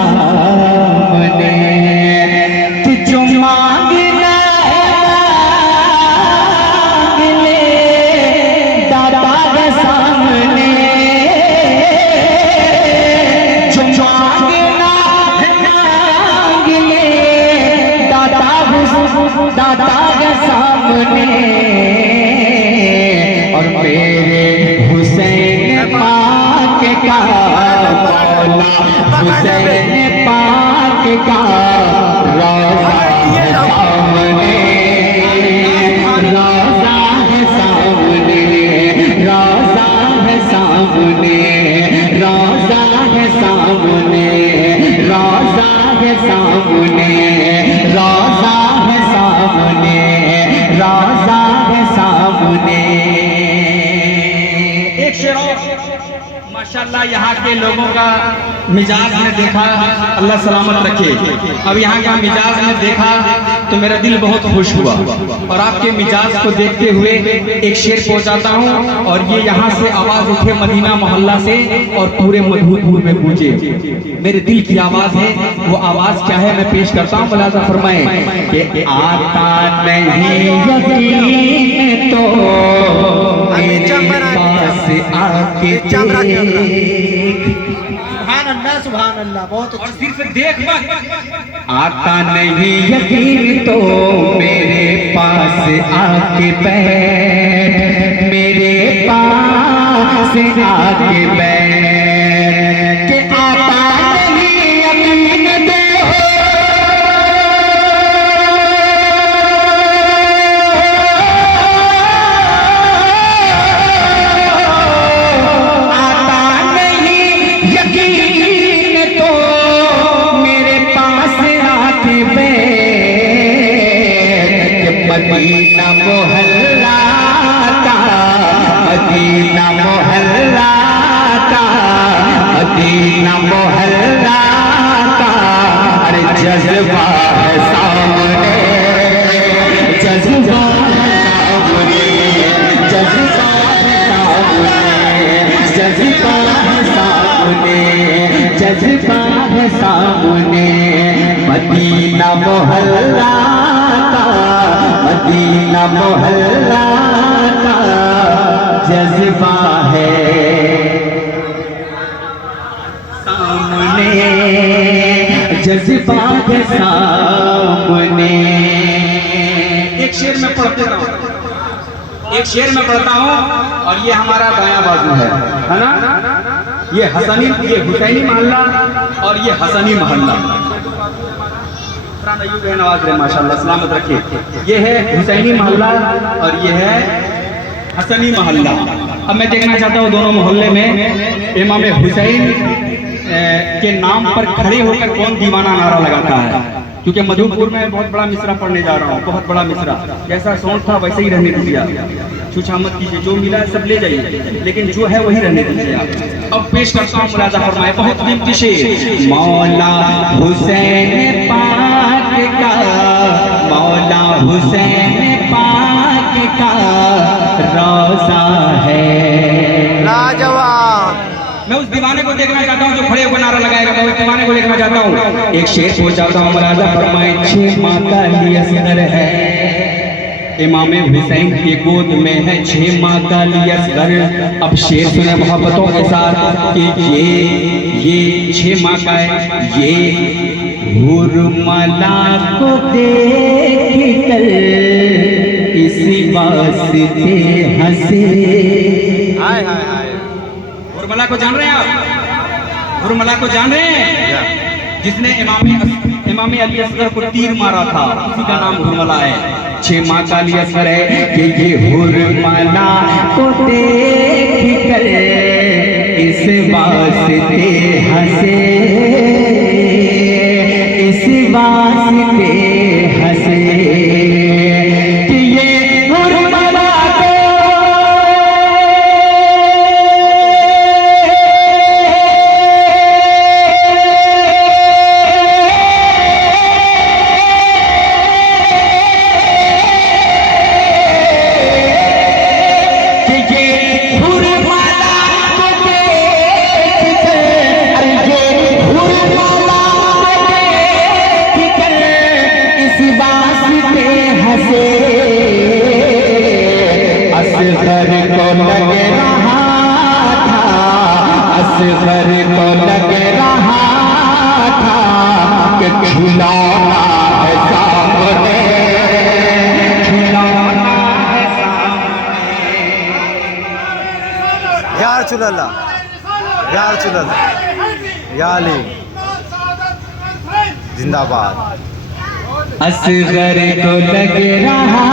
सामने कि जो मांगना मांग ले दाता के सामने, जो मांगना मांग ले दाता के सामने। और मेरे हुसैन पाक का मौला हुसैन पाक का रोज़ा है सामने, रोज़ा है सामने, रोज़ा है सामने, रोज़ा है सामने, रोज़ा है सामने, रोज़ा है सामने, रोज़ा है सामने। एक शेर और माशाल्लाह, यहाँ के लोगों का मिजाज में देखा, अल्लाह सलामत रखे। अब यहाँ का मिजाज में देखा तो मेरा दिल बहुत खुश हुआ, और आपके मिजाज को देखते हुए एक शेर पहुँचाता हूँ, और ये यहाँ से आवाज उठे मदीना मोहल्ला से और पूरे मधुपुर में गूंजे। मेरे दिल की आवाज है, वो आवाज क्या है मैं पेश करता हूँ, मुलाजा फरमाएं कि आता नहीं यकीन तो मेरे पास आके सुभान अल्लाह, सुभान अल्लाह, बहुत और सिर्फ देख मत। आता नहीं यकीन तो मेरे पास आके बैठ, मेरे पास आके बैठ के आता नहीं यकीन तो मदीना मोहल्ला का, मदीना मोहल्ला का, मदीना मोहल्ला का, अरे जज्बा है सामने, जज्बा है सामने, जज्बा है सामने, जज्बा है सामने, जज्बा है सामने। मदीना मोहल्ला का, मदीना मोहल्ला का जज्बा है सामने, जज्बा है सामने। एक शेर में पढ़ते रहो, एक शेर में पढ़ता हूँ, और ये हमारा दायां बाजू है ना, ये हसनी, ये हुसैनी मोहल्ला और ये हसनी मोहल्ला। नवाज रहे माशाल्लाह, सलामत रखे। ये है हुसैनी मोहल्ला और ये है हसनी मोहल्ला। अब मैं देखना चाहता हूँ दोनों मोहल्ले में इमाम हुसैन के नाम पर खड़े होकर कौन दीवाना नारा लगाता है, क्योंकि मधुपुर में बहुत बड़ा मिसरा पढ़ने जा रहा हूँ, बहुत बड़ा मिसरा। जैसा शौक था वैसे ही रहने दीजिए, छूछा मत कीजिए, जो मिला है सब ले जाइए, लेकिन जो है वही रहने दीजिए आप। अब पेश करता हूँ, मुलाजा फरमाए, बहुत कीमती शेर। मौला हुसैन पाक का, मौला हुसैन पाक का रोज़ा है लाजवाब। मैं उस दीवाने को देखना चाहता हूँ जो खड़े होकर नारा लगाएगा, मैं उस दीवाने को देखना चाहता हूँ। एक शेर पहुंचाता हूँ, मुलाजा फरमाए। 6 माह का लिए असगर है, इमाम हुसैन की गोद में है 6 माह का लिए असगर। अब शेर सुने मोहब्बतों के साथ कि ये 6 माह का है, ये हुरमला को देख कर इसी वास्ते हंसे। हाय हाय हाय, हुरमला को जान रहे हैं आप? हुरमला को जान रहे हैं? जिसने इमाम अली असगर को तीर मारा था, उसी का नाम हुरमला है। 6 माह का लिए असगर है कि ये हुरमला को देख कर इस वास्ते हंसे, इस वास्ते हंसे कि ये हुरमला को असगर को लग रहा था कि खिलौना है सामने, खिलौना है सामने। या रसूल अल्लाह, या रसूल अल्लाह, या अली जिंदाबाद। असगर को लग रहा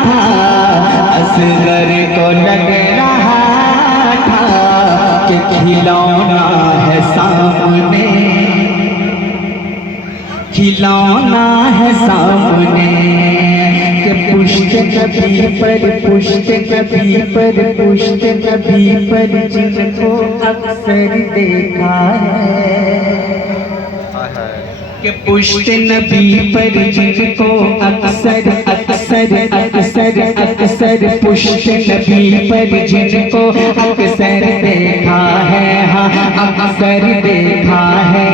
था, असगर को लग रहा था कि खिलौना है सामने, खिलौना है सामने। कि पुष्ट नबी पर, पुष्ट नबी पर, पुष्ट नबी पर जिनको अक्सर देखा है, कि पुष्ट नबी पर जिनको अक्सर अक्सर अक्सर अक्सर पुष्ट नबी पर जिनको अक्सर देखा है, हाँ अक्सर देखा है।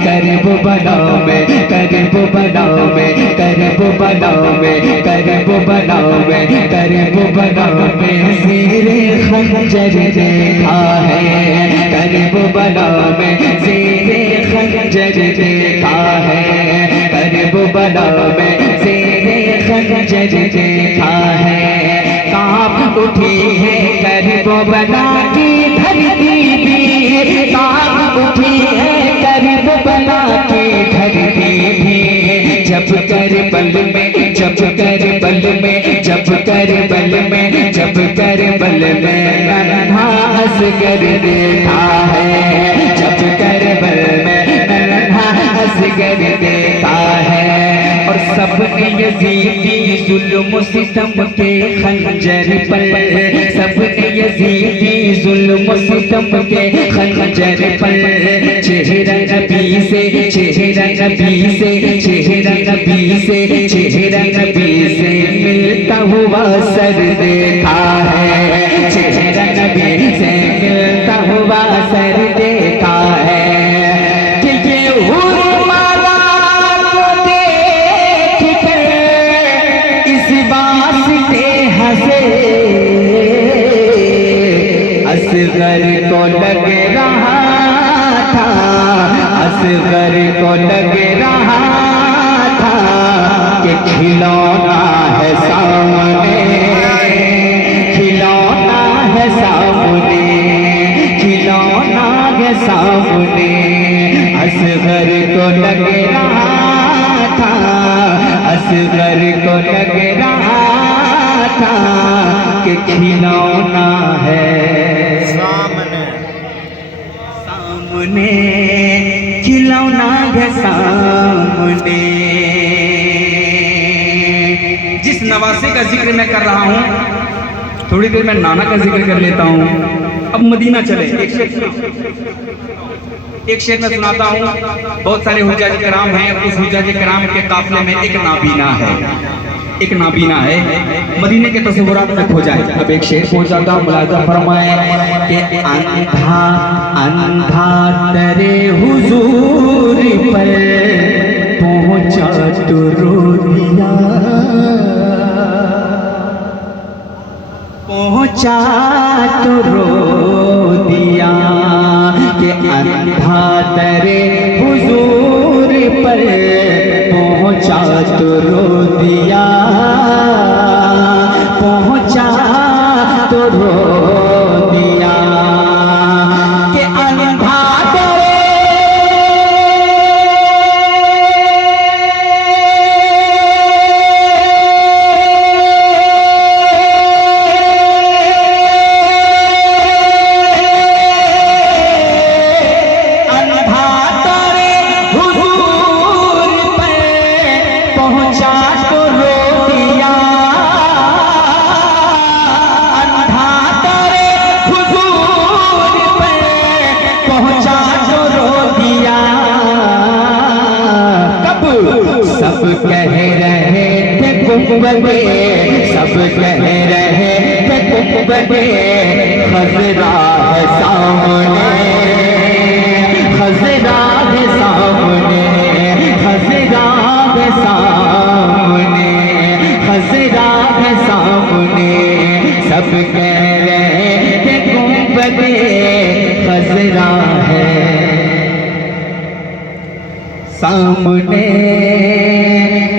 करब बनाओ में, करब बनाओ में, करब बनाओ में, करब बनाओ में, करब बनाओ में ज़ेरे खंजर देखा है, करब बनाओ में ज़ेरे खंजर देखा है, करब बनाओ में ज़ेरे खंजर देखा है। कांप उठी है करब बना की धरती भी, कांप उठी है करब बना की धरती भी। जब करबल में, जब करबल में, जब करबल में, जब करबल में नन्हा असगर देखा है, जब करबल में नन्हा असगर देखा है। और सबने यजीदी जुल्म सितम के खंजर पर, सबने यजीदी जुल्म सितम के खंजर पर चेहरा नबी से, चेहरा नबी से, चेहरा नबी से, चेहरा नबी से मिलता हुआ सर देखा है, चेहरा नबी से मिलता हुआ सर देखा है। कि ये हुरमाला को देख कर इस वास्ते हंसे, असगर को लग रहा था, असगर को लग रहा था कि खिलौना है सामने, खिलौना है सामने, खिलौना है सामने। असगर को लग रहा था, असगर को लग रहा था कि खिलौना है सामने, सामने, खिलौना है सामने। जिस नवासे का जिक्र मैं कर रहा हूँ, थोड़ी देर में नाना का जिक्र कर लेता हूँ। अब मदीना चले, एक शेर में सुनाता हूँ। बहुत सारे हुज्जाज किराम हैं, उस हुज्जाज किराम के काफिले में एक नाबीना है, एक नाबीना है, मदीने के तस्वुरात में खो जाए। अब एक शेर पहुंच जाता हूँ, मुलाजा फरमाए कि अंधा अंधा तेरे हुजूर पर पहुंचा तो रो दिया, पहुंचा तो रो दिया। कि अंधा तेरे हुजूर पर पहुंचा तो रो दिया, पहुंचा तो रो दिया। कि अंधा सब कह रहे थे गुंबदे, सब कह रहे थे गुंबदे, खजरा है सामने, खजरा है सामने, खजरा है सामने, खजरा है सामने। सब कह रहे थे गुंबदे, खजरा सामने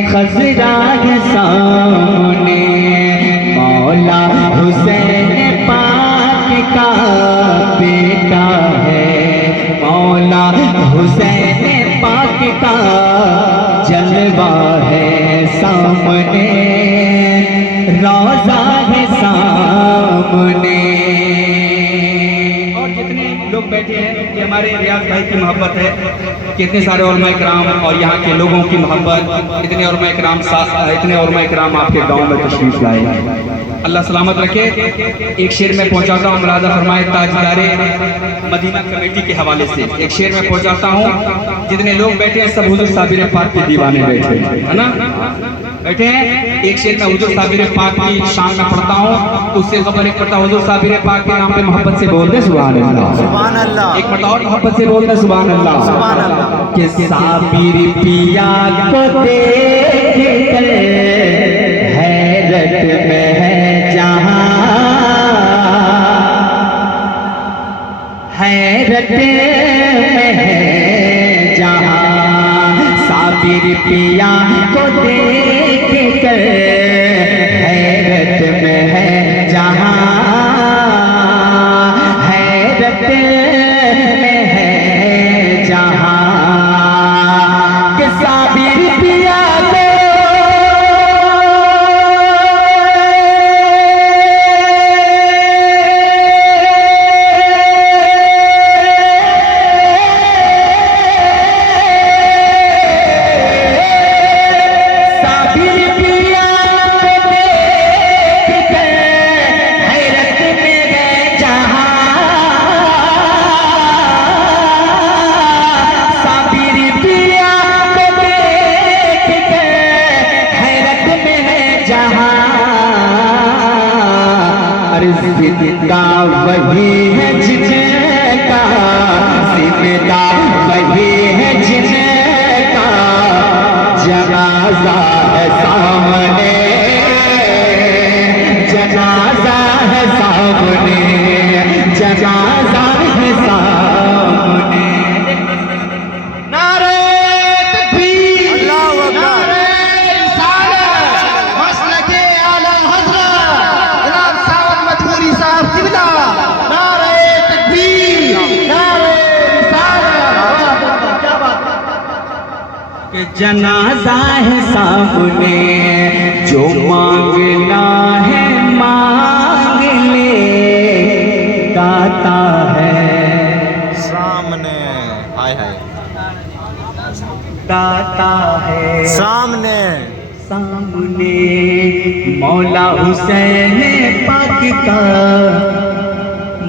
खजरा है सामने मौला हुसैन पाक का बेटा है मौला हुसैन पाक का जलवा है सामने रोजा है सामने। और जितने लोग बैठे हैं ये हमारे रियाज भाई की मोहब्बत है, कितने सारे उलमा कराम और यहाँ के लोगों की मोहब्बत, इतने उलमा कराम आपके गांव में तशरीफ लाए, अल्लाह सलामत रखे। एक शेर में पहुंचाता हूँ, मुलाजा फरमाए ताजदारे मदीना कमेटी के हवाले से एक शेर में पहुंचाता हूँ। जितने लोग बैठे हैं सब हुजूर साबिर पाक के दीवाने बैठे है ना, बैठे हैं। एक शेर में हुजूर साबिर पाक की शान में पढ़ता हूँ, उससे खबर एक पढ़ता हुजूर साबिर पाक के नाम पे मोहब्बत से बोल दे सुभान अल्लाह, सुभान अल्लाह। एक पढ़ता और मोहब्बत से बोल दे सुभान अल्लाह, सुभान अल्लाह। कि साबिर पिया को देख कर हैरत में है जहां, हैरत में है जहां, साबिर पिया को देख कर हैरत में है जहां, हैरत में है जहां, कि साबिर पिया को जिंदा वही है जिनका, जिंदा वही है जिनका जनाजा है सामने, जनाजा है सामने, जनाजा है सामने। नारे तकबीर, अल्लाहू अकबर। जनाजा है सामने, जो मांगना है मांग ले, गाता है सामने, हाय हाय, गाता है सामने, सामने मौला हुसैन पाक का,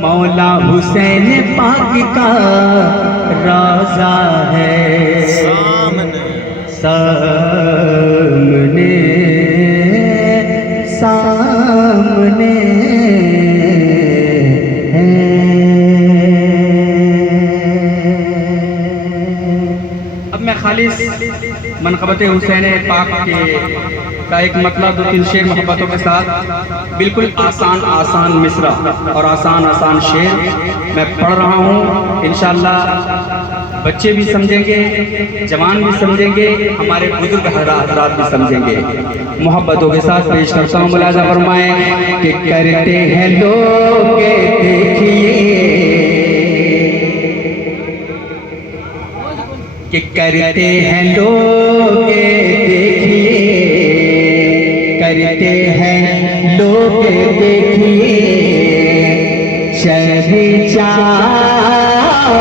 मौला हुसैन पाक का रोजा है सामने, सामने, सामने है। अब मैं खालिस मनक़बत हुसैन पाक के का एक मतलब 2-3 शेर मोहब्बतों के साथ, बिल्कुल आसान मिसरा और आसान शेर मैं पढ़ रहा हूँ। इंशाअल्लाह बच्चे भी समझेंगे, जवान भी समझेंगे, हमारे बुजुर्ग हजरात भी समझेंगे। मोहब्बतों के साथ पेश करता हूँ, मुलाजा फरमाए कि करते हैं लोग देखिए, कि करते हैं लोग देखिए, करते हैं लोग देखिए, शहंशाह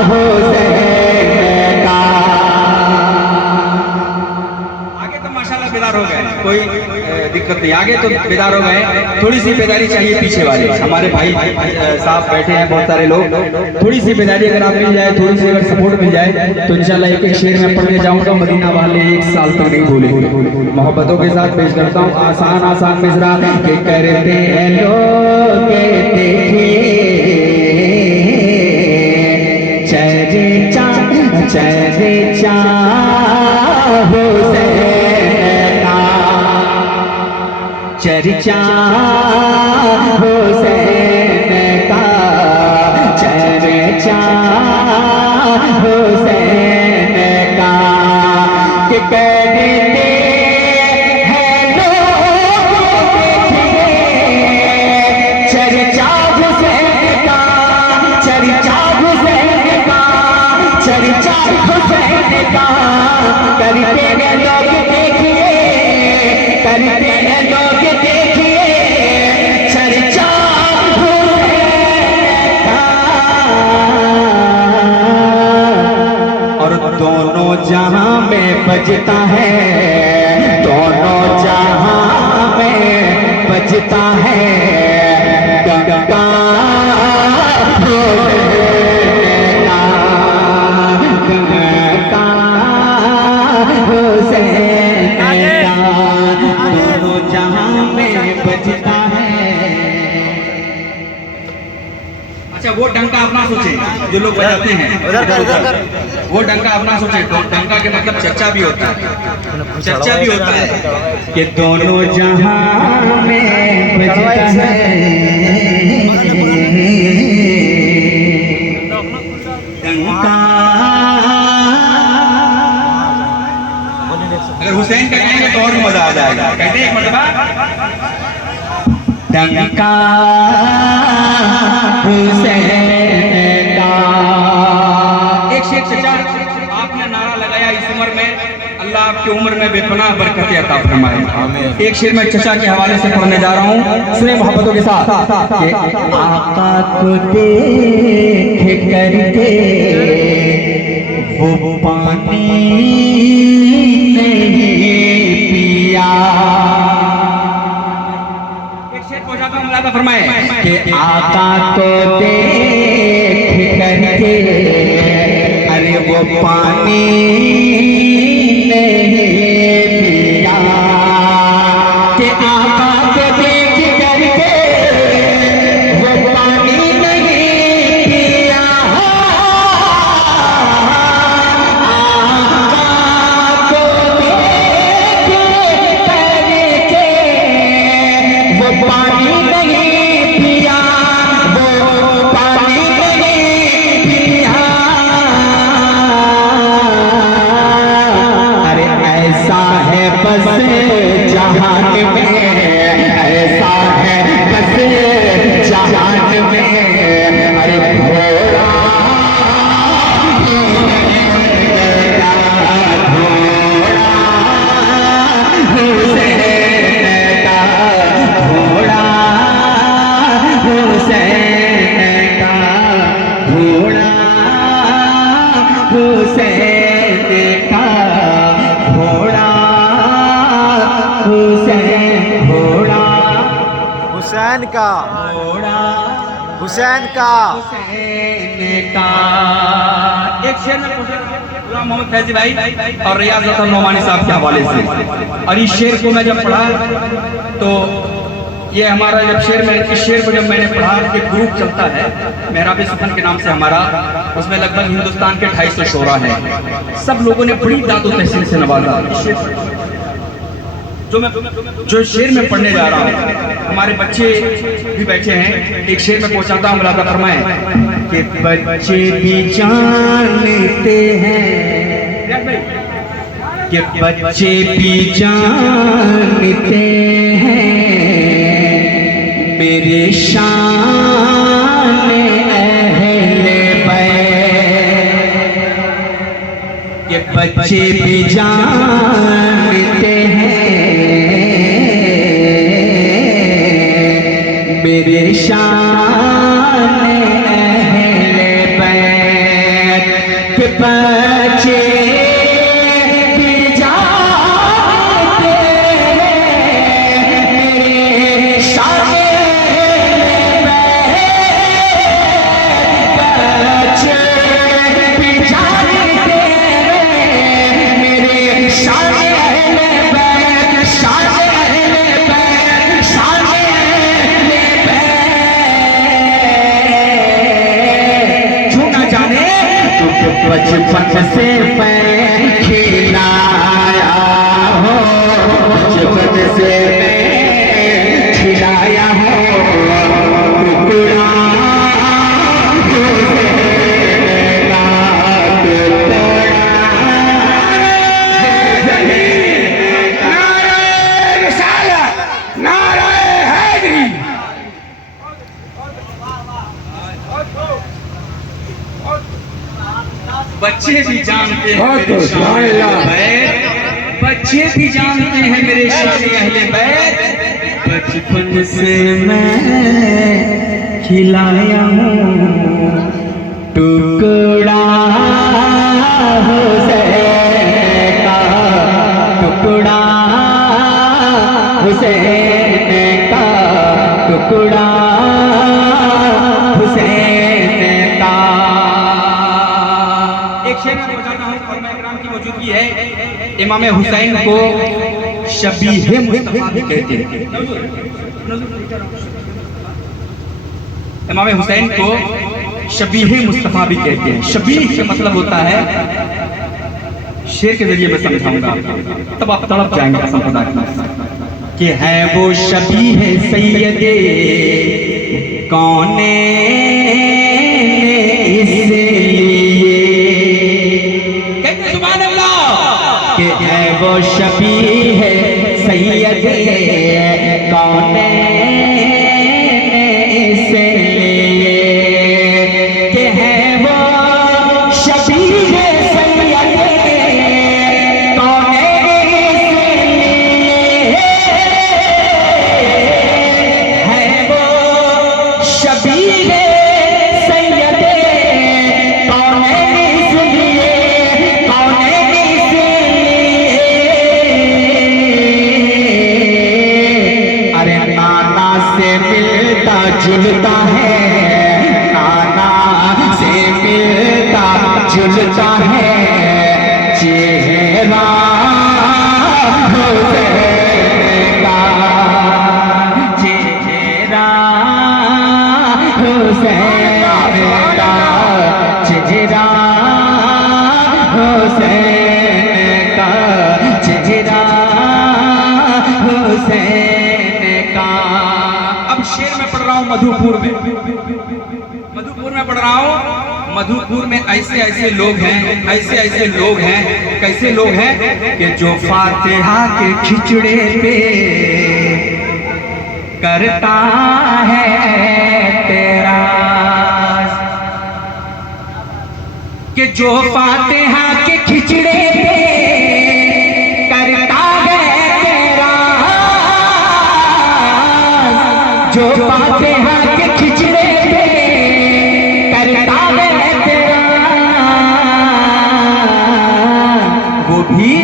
हुसैन का। आगे तो माशाल्लाह बेदार हो गए, कोई दिक्कत नहीं, आगे तो बेदार हो गए। थोड़ी सी बेदारी चाहिए पीछे वाले हमारे भाई साहब बैठे हैं, बहुत सारे लोग, थोड़ी सी बेदारी अगर आप मिल जाए, थोड़ी सी अगर सपोर्ट मिल जाए तो इंशाल्लाह एक शेर में पढ़ने जाऊंगा, मदीना वाले 1 साल तक नहीं भूलेंगे। मोहब्बतों के साथ पेश करता हूँ आसान मिसरा के करते हैं लोग देखिए, चर्चा हुसैन का, चर्चा हुसैन का, चर्चा हुसैन का, के कहते हैं लोग चर्चा हुसैन का, चर्चा हुसैन का, चर्चा हुसैन का करते हैं लोग देखिए, करते हैं लोग देखिए चर्चा हुसैन का। और दोनों जहां में बजता है, दोनों जहां में बजता है डंका हुसैन का, डंका हुसैन का, दोनों जहां में बजता है। अच्छा, वो डंका अपना सोचे जो लोग बजाते हैं, वो डंका अपना सोचे। तो डंका के मतलब चर्चा भी होता है, चर्चा भी होता है कि दोनों जहां में बजता है डंका। अगर हुसैन का कहेंगे तो और भी मजा आ जाएगा। कहते हैं एक मरतबा डंका हुसैन का। एक शेख चचा, आपने नारा लगाया इस उम्र में, अल्लाह आपकी उम्र में बेपनाह बरकत अता फरमाए। एक शेर मैं चचा के हवाले से पढ़ने जा रहा हूँ, सुने मोहब्बतों के साथ। कि आका को देख करके वो पानी नहीं पिया। एक शेर पहुंचाता हूँ, मुलादा फरमाए कि आका को देख करके अरे वो पानी नहीं पिया। कि आका को देख करके वो पानी नहीं पिया। आका को देख करके वो पानी नहीं पिया, वो पानी नहीं पिया। अरे ऐसा है बस जहान में, ऐसा है बस जहान में। अरे घोड़ा हुसैन का, घोड़ा हुसैन का, घोड़ा हुसैन का, घोड़ा हुसैन, घोड़ा हुसैन का, घोड़ा हुसैन का। हुसैन का। एक शेर में गुलाम मोहम्मद फैजी भाई और रियाज अतर नोमानी साहब के हवाले से। और इस शेर को मैं जब पढ़ा तो ये हमारा जब शेर में, इस शेर को जब मैंने पढ़ा, एक ग्रुप चलता है मेहराब सुखन के नाम से हमारा, उसमें लगभग हिंदुस्तान के 250 शोरा है। सब लोगों ने बड़ी दादो तहसीन से नवाजा। इस शेर जो शेर में पढ़ने जा रहा हूँ, हमारे बच्चे भी बैठे हैं। एक शेर में पहुंचाता हूँ, मुलादा फरमाए कि बच्चे भी जानते हैं, कि बच्चे भी जानते हैं मेरे शान अहले बैत। कि बच्चे भी जानते हैं मेरे शान अहले बैत। के बच्चे भी जानते हैं मेरे शान अहले बैत। बच्चे भी जानते हैं मेरे शान अहले बैत, शान अहले बैत, शान अहले बैत। क्यों ना जाने तो बचपन से मैं खिलाया हो, बचपन से मैं खिलाया हो टुकड़ा हुसैन का, टुकड़ा बहुत खूब, सुभान अल्लाह। बच्चे भी जानते हैं मेरे शेर अहले बैत, बचपन से मैं खिलाया हूँ टुकड़ा हुसैन का, टुकड़ा हुसैन का, टुकड़ा हुसैन का। एक शेर में बताता हूँ, फरमाए इकराम की मौजूदगी है। इमाम हुसैन को शबीह मुस्तफा भी कहते हैं। इमाम हुसैन को शबीह मुस्तफा भी कहते हैं। शबीह का मतलब होता है, शेर के जरिए मैं समझाऊंगा तब आप तड़प जाएंगे संप्रदाय कि है वो शबीह सैयदे कौने इसलिए, कहते सुभान अल्लाह, कि है वो शबीह सैयदे कौने जुलता है, नाना से मिलता जुलता है चेहरा हुसैन का, चेहरा हुसैन का, चेहरा हुसैन का, चेहरा हुसैन का। अब शेर में पढ़ रहा हूँ मधुपुर में, मधुपुर में पढ़ रहा हूँ। मधुपुर में ऐसे ऐसे लोग हैं, ऐसे ऐसे लोग हैं, कैसे लोग हैं कि जो फातिहा के खिचड़े पे करता है तेरा, कि जो फातिहा के खिचड़े पे करता है तेरा, जो फातिहा के खिचड़े पे करता है तेरा, वो भी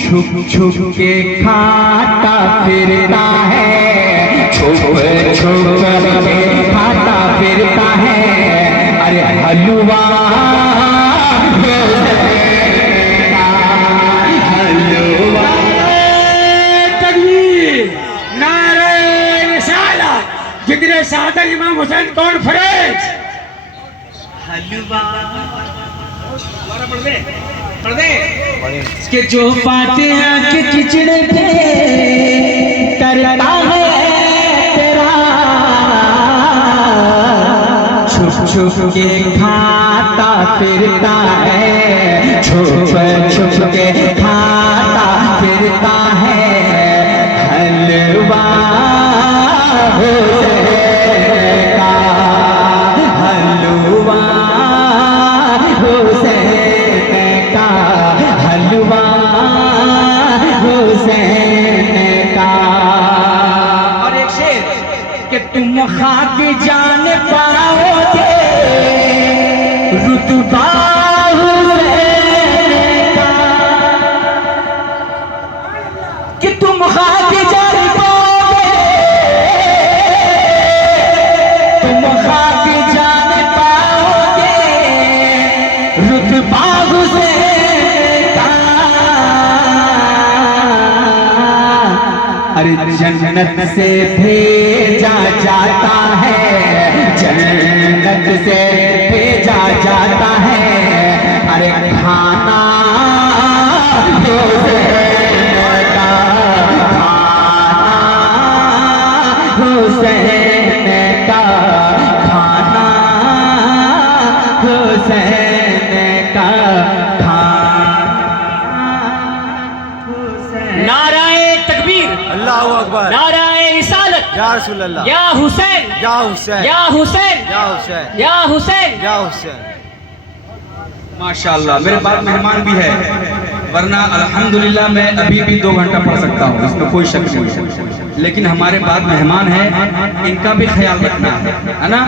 छुप छुप के खाता फिरता है, छुप छुप के खाता फिरता है। अरे हलवा हलवा, तकबीर, नारे रिसालत, जितने सादा इमाम हुसैन कॉन्फ्रेंस। हलवा पढ़ दे कि जो फातिहा के खिचड़े पे करता है तेरा, छुप छुप के खाता फिरता है, छुप छुप के खाता फिरता है। हलवा हुसैन का, हलवा हुसैन का, हलवा हुसैन का। और एक शेर कि तुम खाक जान पाओगे रुतबा हुसैन का, कि तुम खाक जान पाओगे, तुम खाक जान पाओगे रुतबा हुसैन का। अरे जन्नत से भेजा जाता है, जन्नत से भेजा जाता है। अरे खाना हुसैन का, खाना हुसैन का, खाना हुसैन का, खाना हुसैन। नाराए तकबीर, अल्लाहु अकबर, नाराए रिसालत, या रसूल अल्लाह, या हुसैन, या हुसैन, या हुसैन, या हुसैन, या हुसैन। या हुसैन। माशाल्लाह मेरे पास मेहमान भी है, वरना अल्हम्दुलिल्लाह मैं अभी भी 2 घंटा पढ़ सकता हूँ, इसमें कोई शक नहीं है। लेकिन हमारे बाद मेहमान हैं, इनका भी ख्याल रखना है ना।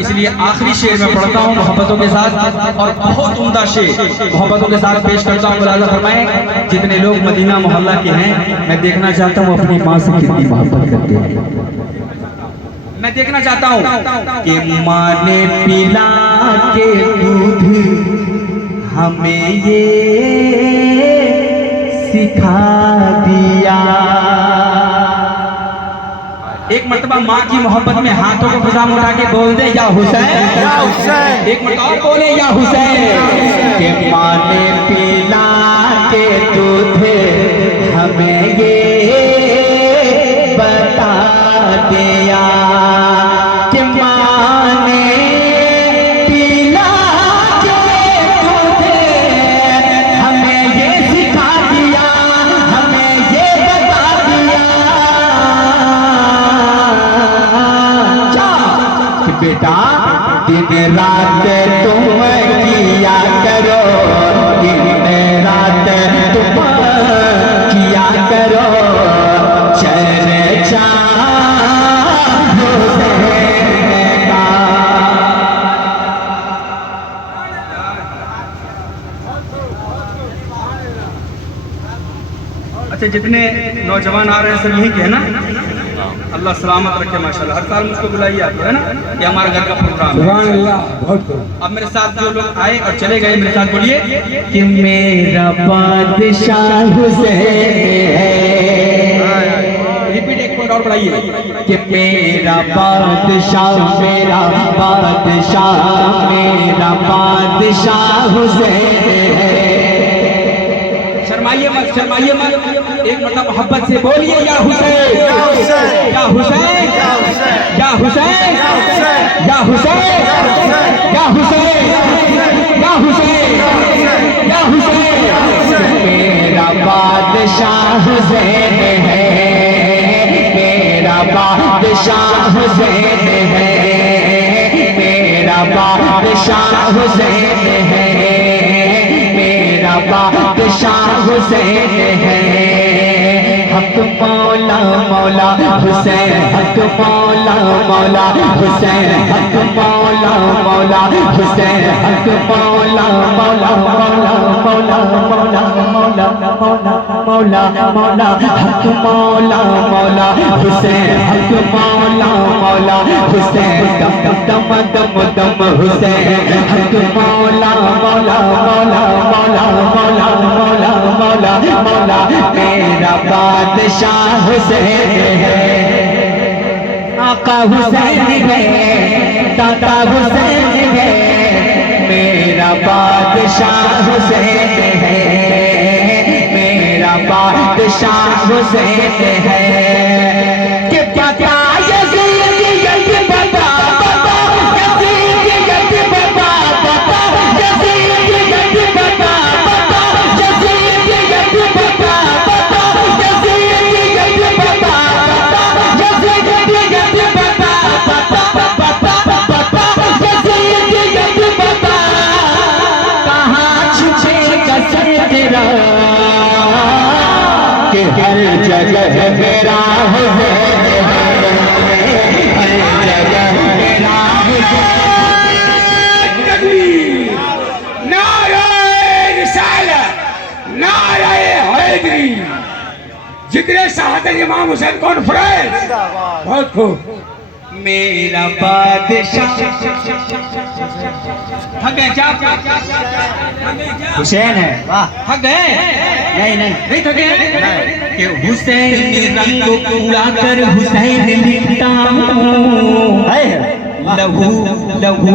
इसलिए आखिरी शेर में पढ़ता हूँ मोहब्बतों के साथ, और बहुत उम्दा शेर मोहब्बतों के साथ पेश करता हूँ। मुलाजा फरमाएं, जितने लोग मदीना मोहल्ला के हैं, मैं देखना चाहता हूँ अपनी माँ से कितनी मोहब्बत करते हैं। मैं देखना चाहता हूँ कि माँ ने पिला के दूध हमें ये सिखा दिया। एक मर्तबा माँ की मोहब्बत में हाथों को खुदा उठा के बोल दे या हुसैन, या हुसैन। एक मर्तबा बोले या हुसैन। कि माँ ने पिला के दूध हमें ये बता दिया कि माँ ने पिला के दूध हमें ये सिखा दिया, हमें ये बता दिया कि बेटा दिन रात तुम किया करो, दिन रात तुम किया करो चर्चा हुसैन का। अच्छा, जितने नौजवान आ रहे हैं सब यहीं के है ना? अल्लाह सलामत रखे माशाल्लाह। हर साल मुझको बुलाइए आप, है ना? ये हमारे घर का प्रोग्राम है। अब मेरे साथ जो लोग आए और चले गए, मेरे साथ बोलिए कि मेरा बादशाह हुसैन है। रिपीट एक पॉइंट और बढ़ाइए कि मेरा बादशाह, मेरा बादशाह, मेरा बादशाह हुसैन है। शर्माइए मत, शर्माइए मत, एक मतलब मोहब्बत से बोलिए या हुसैन, या हुसैन, या हुसैन, या हुसैन, या हुसैन, या हुसैन, या हुसैन, या हुसैन। मेरा बादशाह हुसैन है, मेरा बादशाह हुसैन है, मेरा बादशाह हुसैन है, मेरा बादशाह हुसैन है। हक मौला मौला हुसैन, हक मौला मौला हुसैन, हक मौला मौला हुसैन, हक मौला मौला मौला मौला मौला मौला मौला मौला मौला, हक मौला मौला हुसैन, हक मौला मौला हुसैन, दम दम दम दम हुसैन, हक मौला मौला मौला मौला मौला मौला मौला मौला। मेरा बादशाह हुसैन है, आका हुसैन है, दाता हुसैन है। मेरा बादशाह हुसैन है, मेरा बादशाह हुसैन है। कि पता यज़ीद यज़ बता बता, यज़ीद यज़ बता बता, यज़ीद यज़ बता बता, यज़ीद यज़ बता बता, यज़ीद यज़ बता बता, यज़ीद यज़ बता बता बता बता, यज़ीद यज़ बता। कहाँ छुपेगा सर तेरा कि हर जगह मेरा हुसैन है, हर जगह मेरा हुसैन। नारे रिसालत, नारे हैदरी, जिक्र शहादत इमाम हुसैन कॉन्फ्रेंस। बहुत खूब। मेरा बादशाह थक गए क्या? हुसैन है, वाह। थक गए? नहीं नहीं नहीं थके? कि हुसैन रंग को उड़ा कर हुसैन लिखता हूँ, है लहू लहू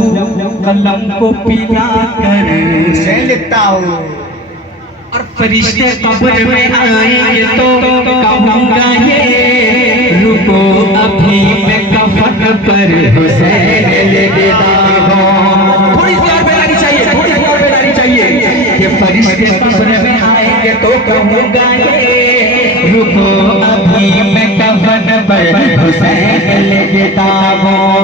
कलम को पिला कर हुसैन लिखता हूँ। और फरिश्ते कब्र में आएंगे तो कहूँगा ये रुको अभी मैं कफन पर हुसैन लिखता हूँ। थोड़ी सी और बेदारी चाहिए, थोड़ी सी और बेदारी चाहिए कि फरिश्ते कब्र में आएंगे तो कहूँगा ये रुको अभी मैं कफन पर हुसैन लिखता हूँ।